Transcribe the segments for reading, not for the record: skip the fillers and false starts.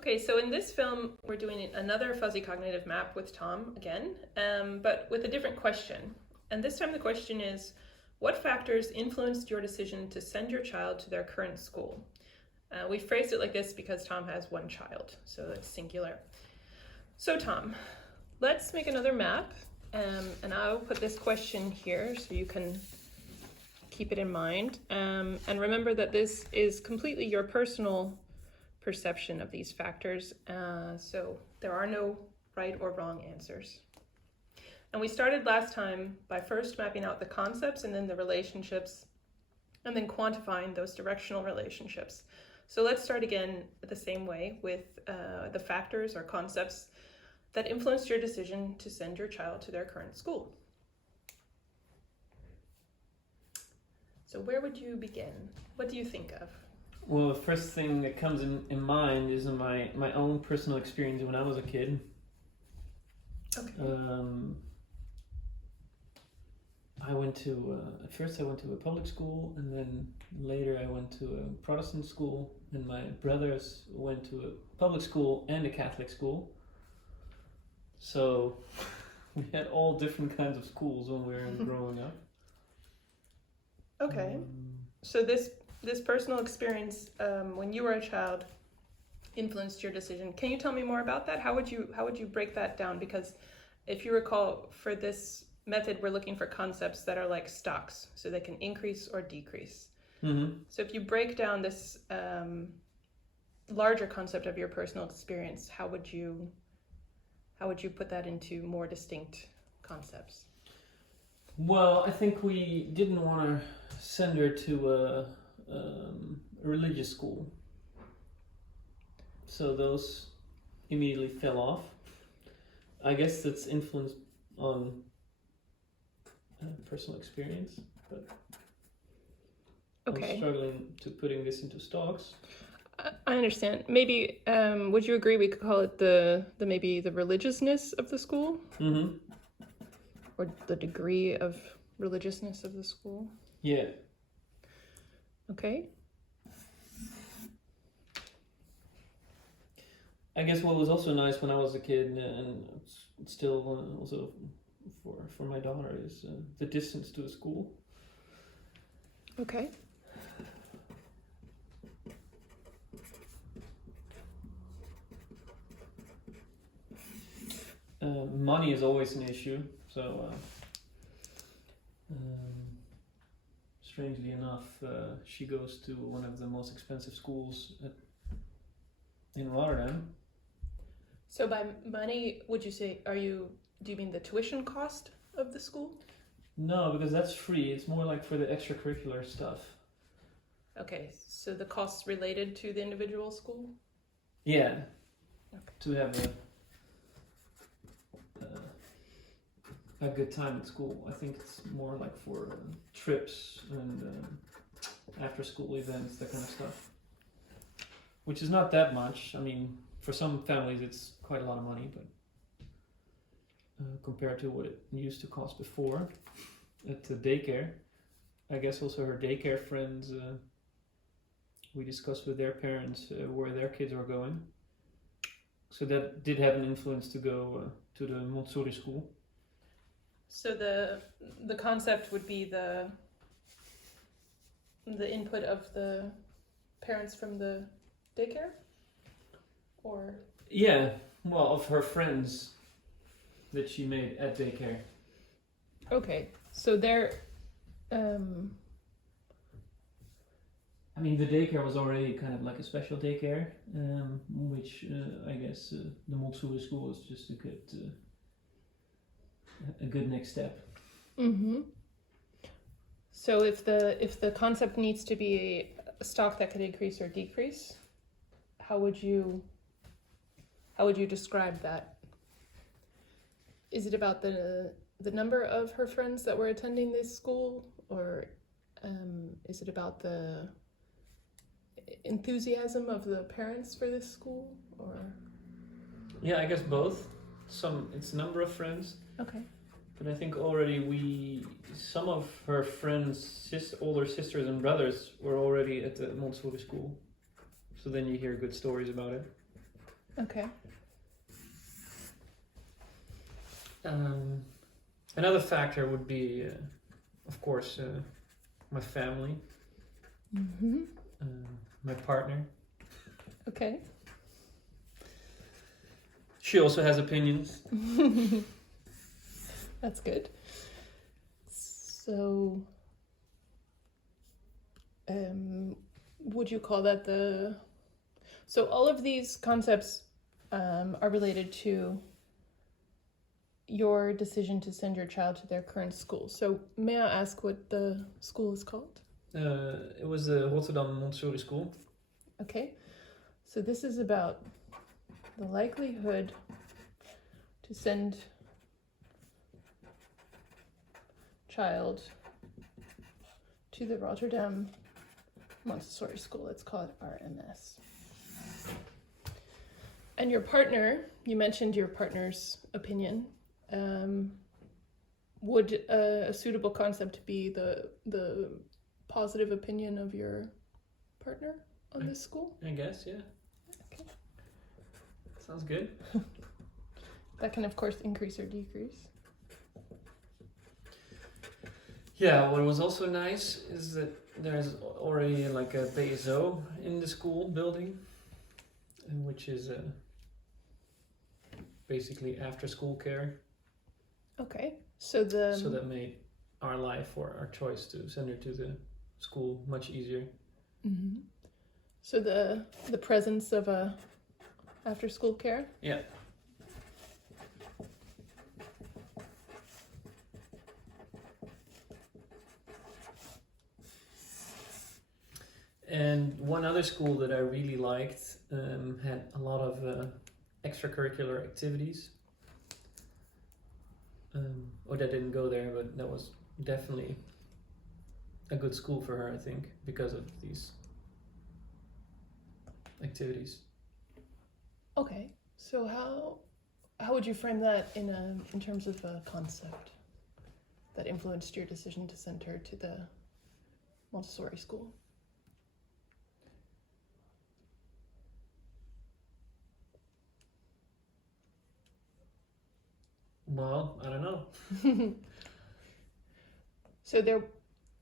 Okay, so in this film, we're doing another fuzzy cognitive map with Tom again, but with a different question. And this time the question is, what factors influenced your decision to send your child to their current school? We phrased it like this because Tom has one child, so it's singular. So Tom, let's make another map, and I'll put this question here so you can keep it in mind. And remember that this is completely your personal perception of these factors, so there are no right or wrong answers. And we started last time by first mapping out the concepts and then the relationships, and then quantifying those directional relationships. So let's start again the same way with the factors or concepts that influenced your decision to send your child to their current school. So where would you begin? What do you think of? Well, the first thing that comes in mind is my own personal experience when I was a kid. Okay. At first I went to a public school, and then later I went to a Protestant school, and my brothers went to a public school and a Catholic school. So we had all different kinds of schools when we were growing up. Okay. So this personal experience when you were a child influenced your decision. Can you tell me more about that? How would you break that down? Because if you recall, for this method, we're looking for concepts that are like stocks, so they can increase or decrease. Mm-hmm. So if you break down this larger concept of your personal experience, how would you put that into more distinct concepts? Well, I think we didn't want to send her to a religious school, so those immediately fell off. I guess that's influenced on personal experience, but okay. I'm struggling to putting this into stocks. I understand. Maybe would you agree we could call it the maybe the religiousness of the school? Mm-hmm. Or the degree of religiousness of the school? Yeah. Okay. I guess what was also nice when I was a kid, and still also for my daughter, is the distance to the school. Okay. Money is always an issue, so strangely enough, she goes to one of the most expensive schools in Rotterdam. So by money, would you say, do you mean the tuition cost of the school? No, because that's free. It's more like for the extracurricular stuff. Okay, so the costs related to the individual school? Yeah. Okay. To have a good time at school. I think it's more like for trips and after school events, that kind of stuff. Which is not that much. I mean, for some families it's quite a lot of money, but compared to what it used to cost before at the daycare. I guess also her daycare friends, we discussed with their parents where their kids are going. So that did have an influence to go to the Montessori school. So the concept would be the input of the parents from the daycare? Or? Yeah, well, of her friends that she made at daycare. Okay, so they're... I mean, the daycare was already kind of like a special daycare, which I guess the Montessori school is just a good next step. Mm-hmm. So if the concept needs to be a stock that could increase or decrease, how would you describe that? Is it about the number of her friends that were attending this school, or is it about the enthusiasm of the parents for this school, or? Yeah, I guess both. It's number of friends. Okay. But I think already some of her friends, older sisters and brothers were already at the Montessori school. So then you hear good stories about it. Okay. Another factor would be, of course, my family, Mm-hmm. my partner. Okay. She also has opinions. That's good. So, would you call that the... So all of these concepts are related to your decision to send your child to their current school. So may I ask what the school is called? It was the Rotterdam Montessori School. Okay. So this is about the likelihood to send child to the Rotterdam Montessori School. Let's call it RMS. And your partner, you mentioned your partner's opinion. Would a suitable concept be the positive opinion of your partner on this school? I guess, yeah. Okay. Sounds good. That can, of course, increase or decrease. Yeah, what was also nice is that there's already like a BSO in the school building, which is basically after school care. Okay, so that made our life or our choice to send her to the school much easier. Mm-hmm. So the presence of a after school care. Yeah. And one other school that I really liked had a lot of extracurricular activities. That didn't go there, but that was definitely a good school for her, I think, because of these activities. Okay, so how would you frame that in terms of a concept that influenced your decision to send her to the Montessori school? Well, I don't know. So there,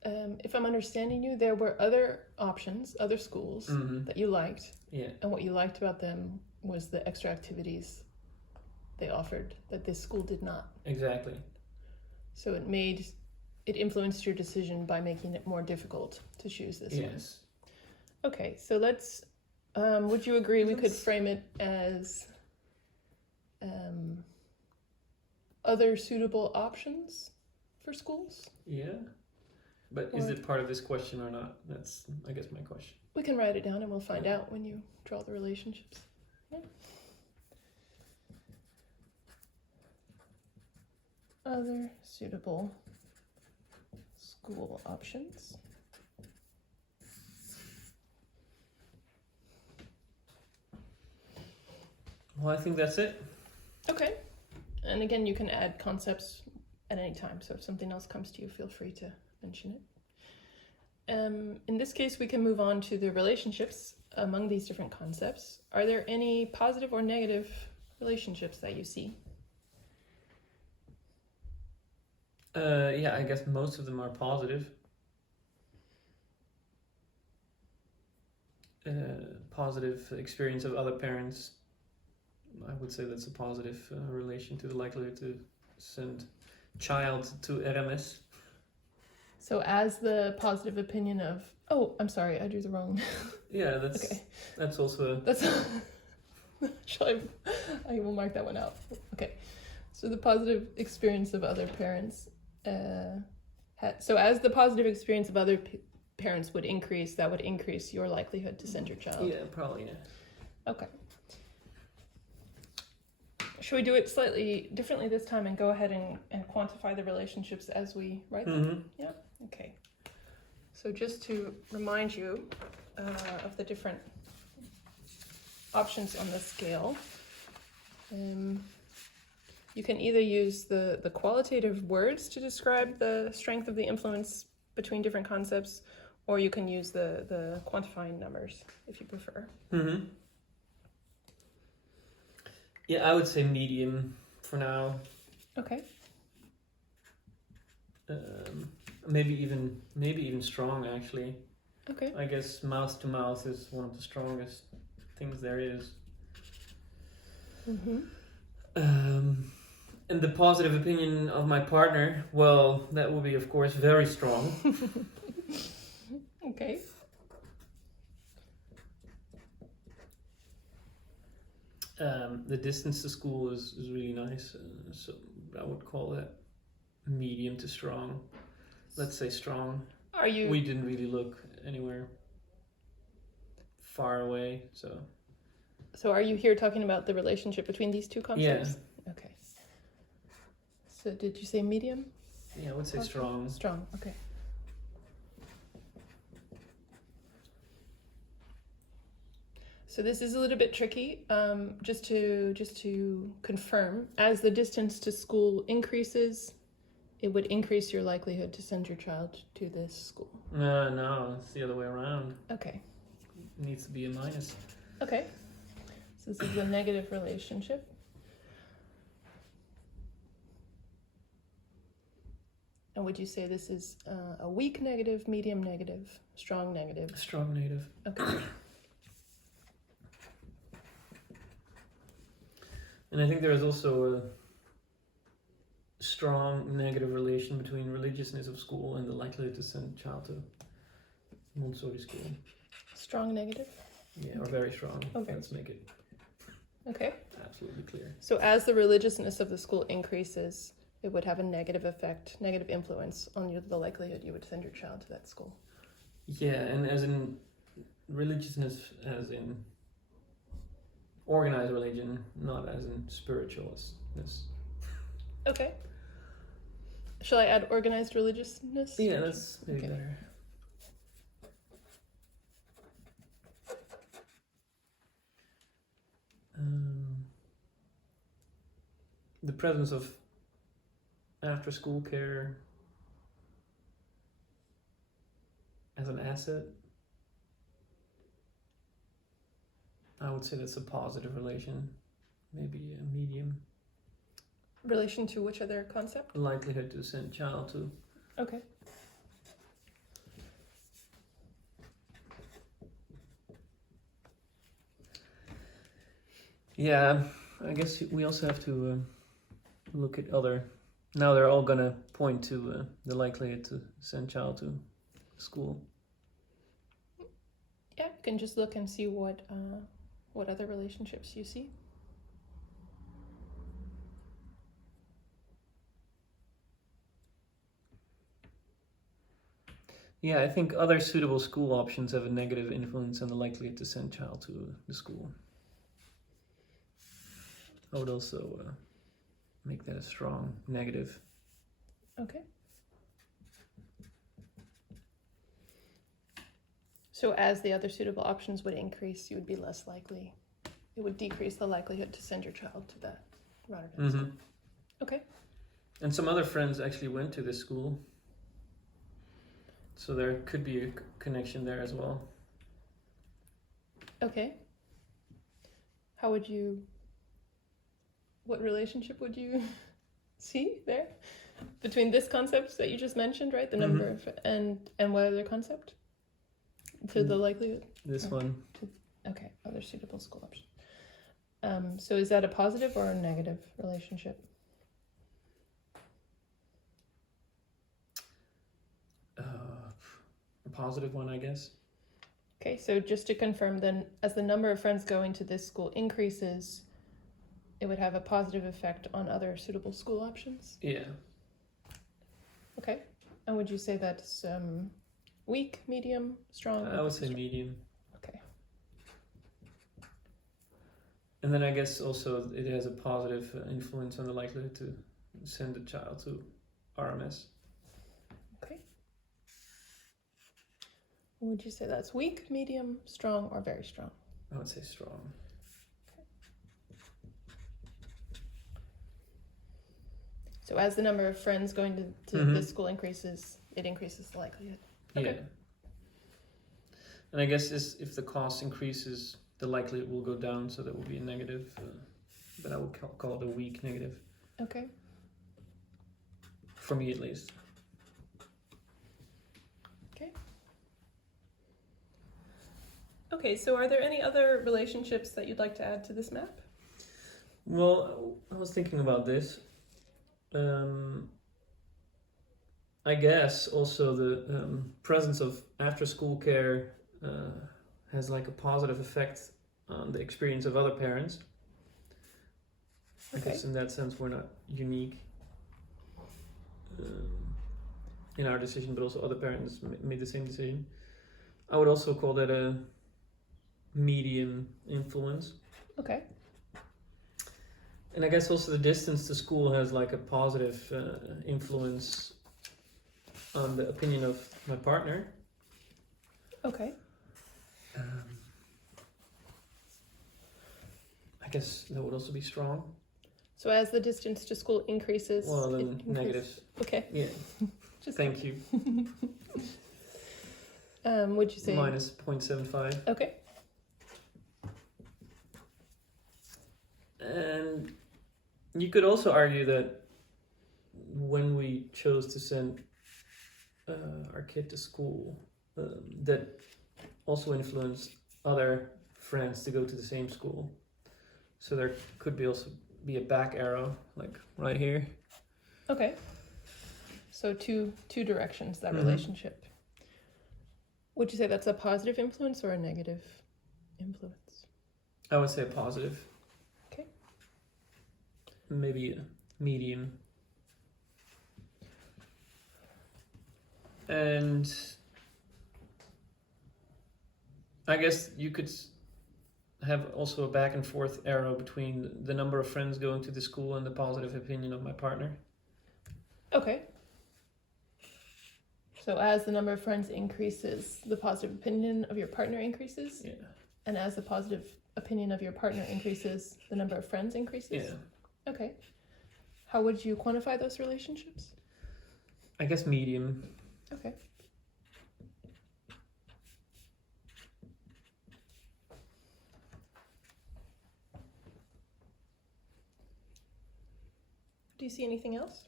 if I'm understanding you, there were other options, other schools that you liked. Yeah. And what you liked about them was the extra activities they offered that this school did not. Exactly. So it influenced your decision by making it more difficult to choose this one. Yes. Okay, so let's, would you agree we could frame it as other suitable options for schools? Yeah. But is it part of this question or not? That's, I guess, my question. We can write it down and we'll find out when you draw the relationships. Yeah. Other suitable school options. Well, I think that's it. Okay. And again, you can add concepts at any time. So if something else comes to you, feel free to mention it. In this case, we can move on to the relationships among these different concepts. Are there any positive or negative relationships that you see? Yeah, I guess most of them are positive. Positive experience of other parents. I would say that's a positive relation to the likelihood to send child to RMS. So as the positive opinion of, oh, I'm sorry, I drew the wrong. Yeah, that's Okay. That's also. That's. I will mark that one out. Okay. So the positive experience of other parents. So as the positive experience of other parents would increase, that would increase your likelihood to send your child. Yeah, probably. Yeah. Okay. Should we do it slightly differently this time and go ahead and quantify the relationships as we write them? Mm-hmm. Yeah. Okay. So just to remind you of the different options on the scale, you can either use the qualitative words to describe the strength of the influence between different concepts, or you can use the quantifying numbers if you prefer. Mm-hmm. Yeah, I would say medium for now. Okay. Maybe even strong actually. Okay. I guess mouth to mouth is one of the strongest things there is. Mm-hmm. And the positive opinion of my partner, well, that will be of course very strong. Okay. The distance to school is really nice, so I would call that medium to strong. Let's say strong. Are you? We didn't really look anywhere far away, so. So are you here talking about the relationship between these two concepts? Yeah. Okay. So did you say medium? Yeah, I would say strong. Strong. Okay. So this is a little bit tricky. Just to confirm, as the distance to school increases, it would increase your likelihood to send your child to this school. No, it's the other way around. Okay. It needs to be a minus. Okay. So this is a negative relationship. And would you say this is a weak negative, medium negative, strong negative? Strong negative. Okay. And I think there is also a strong negative relation between religiousness of school and the likelihood to send a child to Montessori school. Strong negative? Yeah, or very strong. Okay. Let's make it Okay. absolutely clear. So as the religiousness of the school increases, it would have a negative effect, negative influence on the likelihood you would send your child to that school. Yeah, and as in religiousness, as in organized religion, not as in spiritualness. Okay. Shall I add organized religiousness? Yeah, that's maybe Okay. better. The presence of after school care as an asset, I would say that's a positive relation, maybe a medium. Relation to which other concept? Likelihood to send child to. Okay. Yeah, I guess we also have to look at other. Now they're all gonna point to the likelihood to send child to school. Yeah, you can just look and see what other relationships you see. Yeah, I think other suitable school options have a negative influence on the likelihood to send child to the school. I would also make that a strong negative. Okay. So as the other suitable options would increase, you would be less likely. It would decrease the likelihood to send your child to that rather than school. Okay. And some other friends actually went to this school. So there could be a connection there as well. Okay. What relationship would you see there between this concept that you just mentioned, right? The number of, and what other concept? To the likelihood? This one. Okay, other suitable school option. So is that a positive or a negative relationship? A positive one, I guess. Okay, so just to confirm then, as the number of friends going to this school increases, it would have a positive effect on other suitable school options? Yeah. Okay, and would you say that's weak, medium, strong? I would say medium. Okay. And then I guess also it has a positive influence on the likelihood to send a child to RMS. Okay. Would you say that's weak, medium, strong, or very strong? I would say strong. So as the number of friends going to this school increases, it increases the likelihood. Okay. Yeah. And I guess if the cost increases, the likelihood will go down, so that will be a negative but I would call it a weak negative. Okay. For me, at least. Okay, so are there any other relationships that you'd like to add to this map? Well, I was thinking about this. I guess also the presence of after-school care has like a positive effect on the experience of other parents. I guess in that sense we're not unique in our decision, but also other parents made the same decision. I would also call that a medium influence. Okay. And I guess also the distance to school has like a positive influence on the opinion of my partner. Okay. I guess that would also be strong. So as the distance to school increases... Well, then negatives. Okay. Yeah. Thank you. Would you say... Minus 0.75. Okay. And you could also argue that when we chose to send our kid to school, that also influenced other friends to go to the same school. So there could be also be a back arrow, like right here. Okay. So two directions, that relationship. Would you say that's a positive influence or a negative influence? I would say positive. Okay. Maybe a medium. And I guess you could have also a back and forth arrow between the number of friends going to the school and the positive opinion of my partner. Okay. So as the number of friends increases, the positive opinion of your partner increases? Yeah. And as the positive opinion of your partner increases, the number of friends increases? Yeah. Okay. How would you quantify those relationships? I guess medium. Okay. Do you see anything else?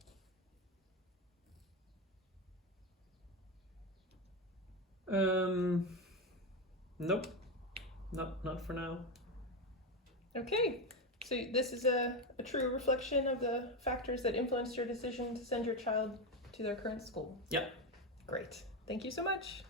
Nope. Not for now. Okay. So this is a true reflection of the factors that influenced your decision to send your child to their current school. Yeah. Great. Thank you so much.